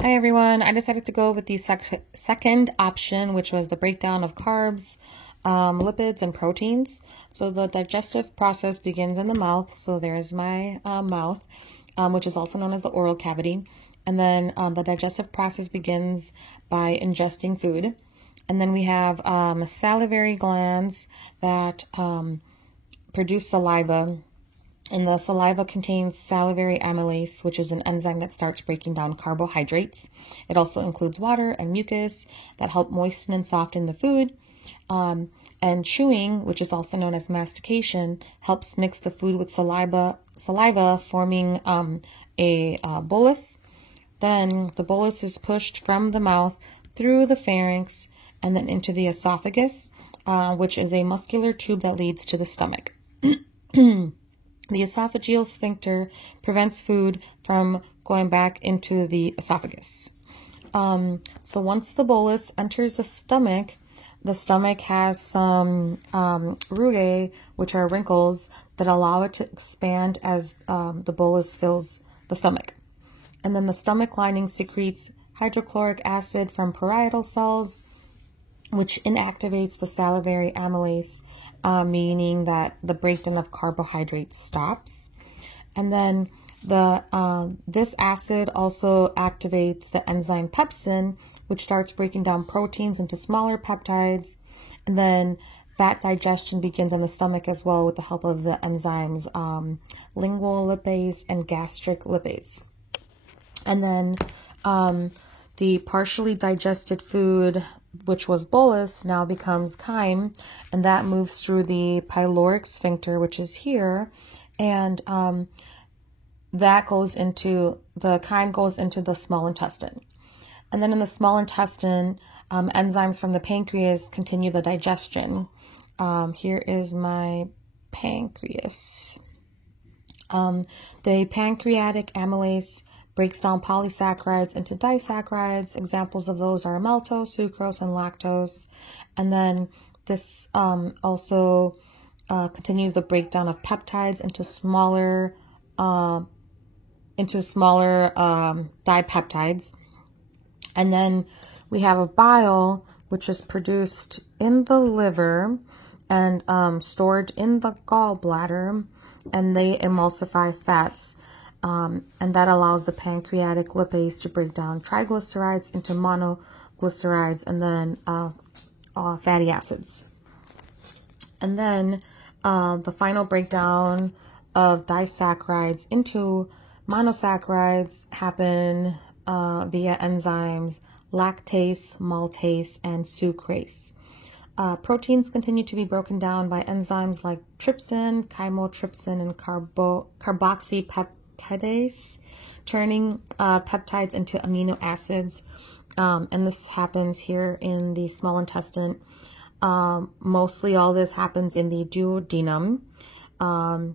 Hi everyone, I decided to go with the second option, which was the breakdown of carbs, lipids, and proteins. So the digestive process begins in the mouth. So there's my mouth, which is also known as the oral cavity. And then the digestive process begins by ingesting food. And then we have salivary glands that produce saliva. And the saliva contains salivary amylase, which is an enzyme that starts breaking down carbohydrates. It also includes water and mucus that help moisten and soften the food. And chewing, which is also known as mastication, helps mix the food with saliva forming a bolus. Then the bolus is pushed from the mouth through the pharynx and then into the esophagus, which is a muscular tube that leads to the stomach. The esophageal sphincter prevents food from going back into the esophagus. So once the bolus enters the stomach has some rugae, which are wrinkles that allow it to expand as the bolus fills the stomach. And then the stomach lining secretes hydrochloric acid from parietal cells, which inactivates the salivary amylase, meaning that the breakdown of carbohydrates stops. And then this acid also activates the enzyme pepsin, which starts breaking down proteins into smaller peptides. And then fat digestion begins in the stomach as well with the help of the enzymes lingual lipase and gastric lipase. And then the partially digested food, which was bolus, now becomes chyme, and that moves through the pyloric sphincter, which is here, and that goes into, the chyme goes into the small intestine. And then in the small intestine, enzymes from the pancreas continue the digestion. Here is my pancreas. The pancreatic amylase breaks down polysaccharides into disaccharides. Examples of those are maltose, sucrose, and lactose. And then this also continues the breakdown of peptides into smaller dipeptides. And then we have a bile, which is produced in the liver and stored in the gallbladder, and they emulsify fats. And that allows the pancreatic lipase to break down triglycerides into monoglycerides and then fatty acids. And then the final breakdown of disaccharides into monosaccharides happen via enzymes lactase, maltase, and sucrase. Proteins continue to be broken down by enzymes like trypsin, chymotrypsin, and carboxypeptidase, turning peptides into amino acids. And this happens here in the small intestine. Mostly all this happens in the duodenum. And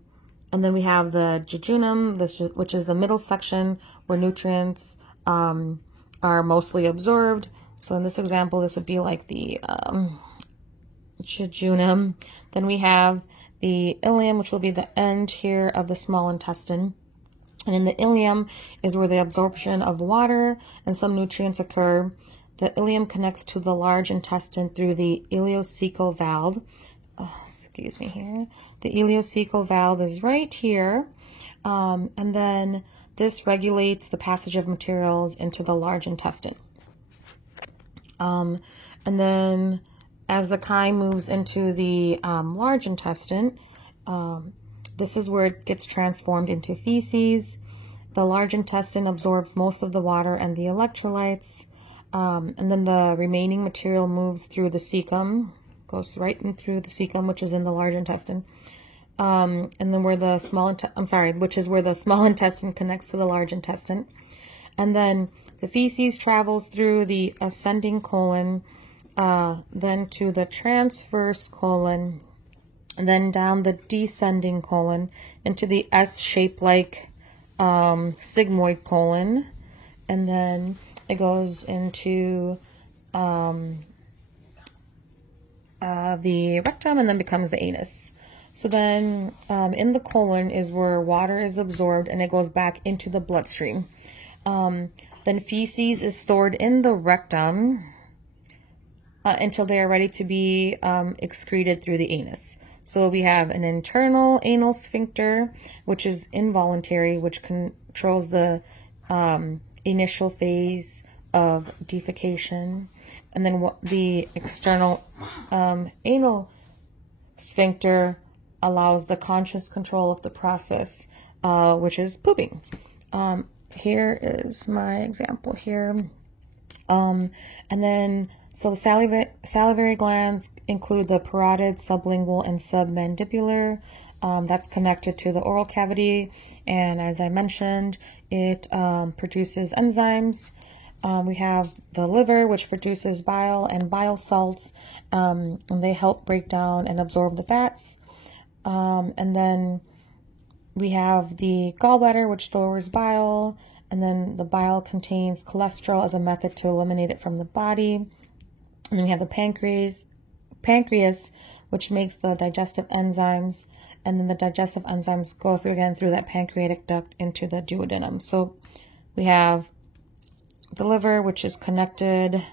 then we have the jejunum, which is the middle section where nutrients are mostly absorbed. So in this example, this would be like the jejunum. Then we have the ileum, which will be the end here of the small intestine. And in the ileum is where the absorption of water and some nutrients occur. The ileum connects to the large intestine through the ileocecal valve. Excuse me here. The ileocecal valve is right here. And then this regulates the passage of materials into the large intestine. And then as the chyme moves into the large intestine, this is where it gets transformed into feces. The large intestine absorbs most of the water and the electrolytes, and then the remaining material moves through the cecum, goes right in through the cecum, which is in the large intestine, and then where the which is where the small intestine connects to the large intestine, and then the feces travels through the ascending colon, then to the transverse colon, and then down the descending colon into the S-shaped like sigmoid colon, and then it goes into the rectum and then becomes the anus. So then in the colon is where water is absorbed and it goes back into the bloodstream. Then feces is stored in the rectum until they are ready to be excreted through the anus. So we have an internal anal sphincter, which is involuntary, which controls the initial phase of defecation. And then the external anal sphincter allows the conscious control of the process, which is pooping. Here is my example here. And then, so the salivary glands include the parotid, sublingual, and submandibular. That's connected to the oral cavity. And as I mentioned, it produces enzymes. We have the liver, which produces bile and bile salts, and they help break down and absorb the fats. And then we have the gallbladder, which stores bile, and then the bile contains cholesterol as a method to eliminate it from the body. And then we have the pancreas, which makes the digestive enzymes, and then the digestive enzymes go through that pancreatic duct into the duodenum. So we have the liver, which is connected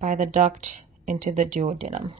by the duct into the duodenum.